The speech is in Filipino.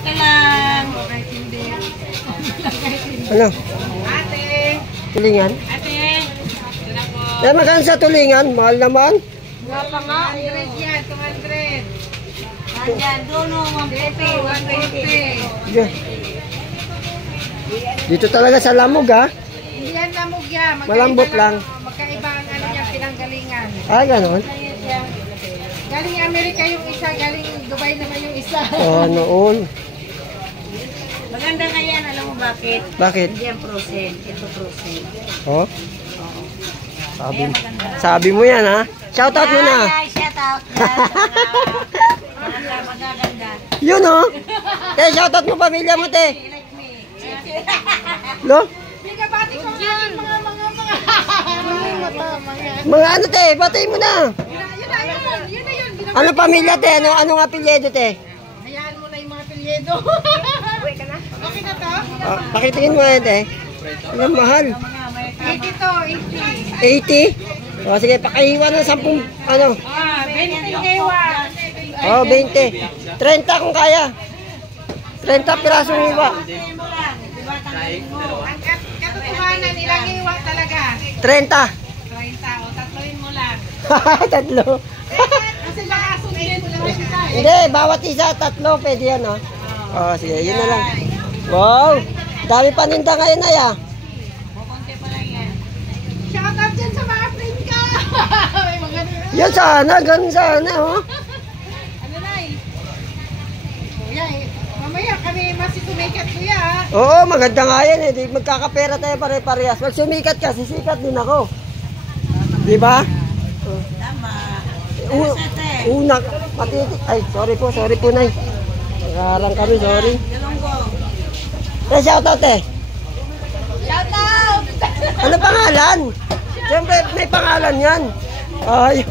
ka lang. Ano? Ate. Tulingan? Ate. Eh, magkano sa tulingan? Mahal naman. Nga pa nga. 100 yan, 200. Andyan, doon o, 150. Dito talaga sa lamog, ha? Hindi yan lamog yan. Malambot lang. Magkaiba ang ano niya, pinanggalingan. Ah, ganon? Galing Amerika yung isa, galing Dubai naman yung isa. Oo, noon. Maganda nga yan, alam mo bakit? Bakit? Hindi yan frozen, ito frozen. Oh? Sabi mo yan, ha? Shoutout mo na. Ay, shoutout. Magaganda. Yun, oh. Te, shoutout mo pamilya mo, te. Like me. Lo? Binabati ko yan. Mga ano, te? Batay mo na. Yun na yun. Ano pamilya, te? Anong apelyido, te? Hayaan mo na yung mga pilyedo. Uwi ka na? Okay na to? Pakitingin mo yan, te. Ang mahal. 80 to, 80. 80? O, sige, pakihiwa ng 10, ano? 20 kewa. Oh, 20. 30 kung kaya. 30 pirasong hiwa. Ang katotohanan, ilang iwa talaga? 30. 30, o tatloin mo lang. Tatlo. Kasi baka sundin mo lang kita. Hindi, bawat isa, tatlo. Pwede yan, oh. Oh, sige, yun na lang. Wow! Dami paninda ngayon, ay, ah. Kukunti pa lang yan. Shoutout dyan sa mga friend ka. May mga Yan sana, ganun sana, oh. ano na eh. Kuya eh. Mamaya kami masisumikat kuya ha. Oo, maganda nga yan, eh. Di magkakapera tayo pare-parehas. Pag sumikat ka, sisikat din ako. Di ba? Tama. Una, matitik. Ay, sorry po, nay. Nakaharang kami, sorry. Galonggo. Eh, shoutout, eh. Shoutout! Ano pangalan? Siyempre, may pangalan yan. Ay.